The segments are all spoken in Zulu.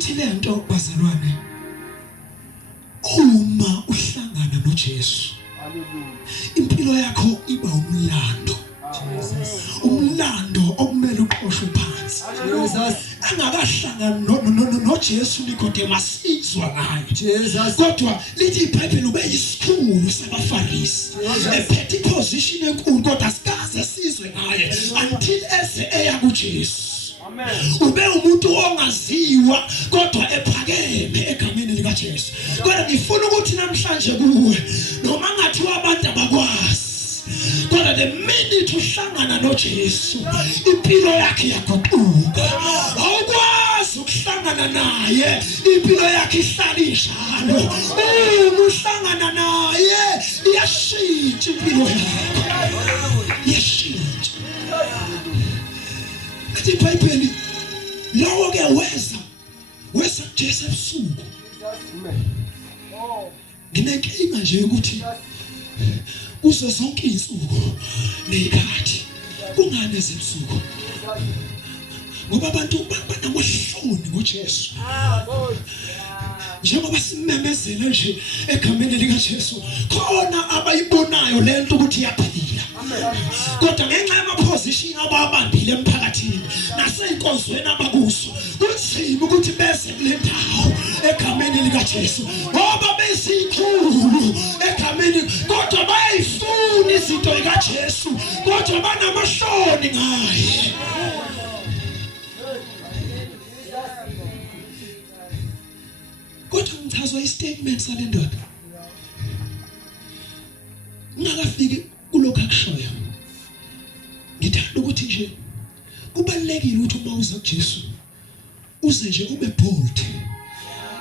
ithi lento bazalwane uma uhlangana noJesu impilo yakho iba umlando umlando okumele uqoshwe phansi angakahlangana noJesu Nicodemus izwa ngayo kodwa lithi iBhayibheli ube yisikhulu sabaFarisi ephethe position enkulu kodwa asikaze sizwe ngaye until eze eya kuJesu. Ube umuntu ongaziwa kodwa ephakeme egameni lika Jesu. Kodwa ngifuna ukuthi namhlanje kuwe noma ngathi abantu abakwazi kodwa the minute uhlangana noJesu impilo yakhe yaguquka. Awukwazi ukuhlangana naye impilo yakhe ihlala injalo. Uma uhlangana naye iyashintsha impilo yakho. Iyashintsha. Athi iBhayibheli lawo ke weza Jesu ebusuku. Nginenkinga nje ukuthi kuzo zonke izinsuku nezikhathi kungane ezebusuku ngoba abantu banamohloni ngoJesu. Njengoba simemezele nje egameni lika Jesu khona abayibonayo lento ukuthi iyaphila kodwa ngenxa yamaposition ababambile emphakathini naseyinkonzweni abakuso kunzima ukuthi bese kule ndawo egameni lika Jesu ngoba besikhulu egameni kodwa bayifuna izinto zika Jesu kodwa banamahloni ngaye. Kodwa ngichazwa istatement salendoda ngakafiki kulokho akushoyo. Ngithanda ukuthi nje kubalekile ukuthi uma uza kuJesu uze nje ube bold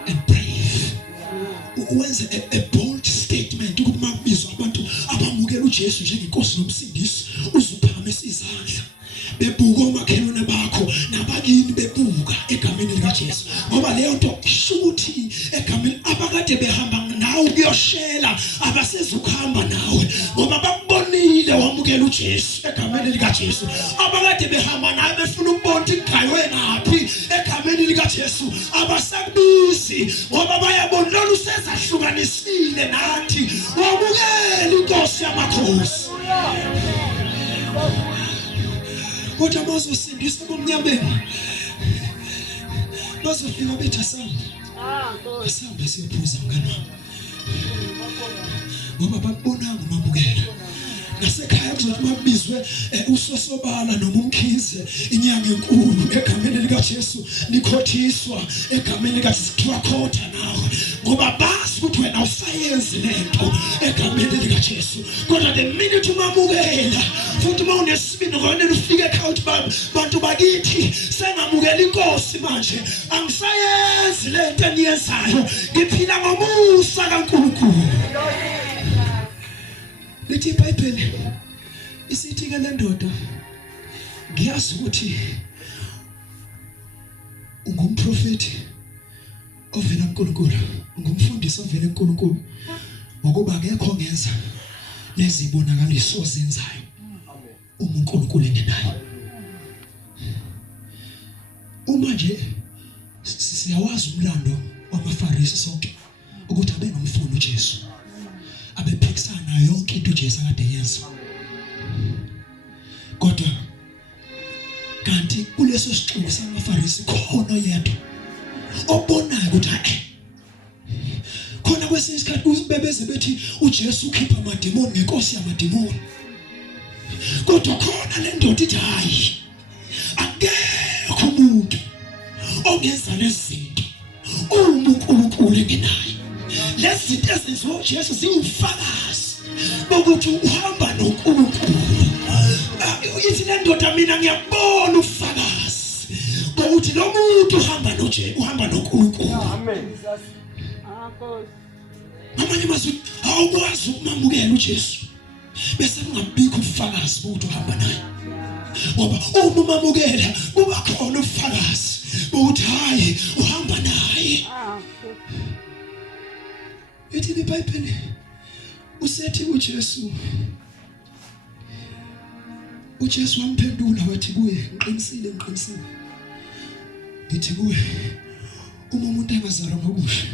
and brave. Uwenze a bold statement ukuthi makubizwa abantu abamukela uJesu njengenkosi nomsindisi uzuphakamisa izandla bebuka omakhelwane bakho nabakini bebuka egameni lika Jesu ngoba leyo nto isho ukuthi egameni abakade behamba nawe kuyoshela abasezukuhamba nawe ngoba bakubonile wamukela uJesu egameni lika Jesu. Abakade behamba nawe befuna ukubona ukuthi igaywe ngaphi egameni lika Jesu abasakubizi ngoba bayabona lo usezahlukanisile nathi wamukela inkosi yamakhosi. Kodwa bazosindiswa bomnyameni bazofika bethi asambe siyophuza mngani wami ngoba babonanga umamukela nasekhaya kuzothi mabizwe usosobala noma umkhize inyanga enkulu egameni lika Jesu nikhothiswa egameni lika Jesu kwakhotha nawe ngoba bazi ukuthi wena usayenze lento egameni lika Jesu. Kodwa the minute umamukela futhi uma unesibindi ngoba ufike ekhaya bantu bakithi sengamukela inkosi manje angisayenzi lento eniyenzayo ngiphila ngomusa kaNkulunkulu. Lithi iBhayibheli isithi ke le ndoda ngiyazi ukuthi ungumprofeti ovela kuNkulunkulu ungumfundisi ovela kuNkulunkulu ngokuba akekho ngenza lezi bonakaliso zenzayo uma uNkulunkulu engenayo. Uma nje siyawazi umlando wamaFarisi sonke ukuthi abenomfuno uJesu abephikisana yonke into uJesu akade yenza kodwa kanti kuleso sixuku samaFarisi khona yedwa obonayo ukuthi khona kwesinye isikhathi ubebeze bethi uJesu ukhipha amadimoni ngenkosi yamadimoni kodwa khona le ndoda ithi hayi akekho umuntu ongenza lezi zinto uma uNkulunkulu engenayo. Lezi zinto ezenziwa uJesu ziwufakazi bokuthi uhamba noNkulunkulu. Uyithi le ndoda mina ngiyabona ufakazi bokuthi lo muntu uhamba noNkulunkulu. Amen. Amanye amazwi awukwazi ukumamukela uJesu bese kungabikho ufakazi bokuthi uhamba naye ngoba uma umamukela kuba khona ufakazi bokuthi hayi uhamba naye. Ithi iBhayibheli usethi uJesu wamphendula wathi kuye ngiqinisile ngithi kuwe akazalwa kabusha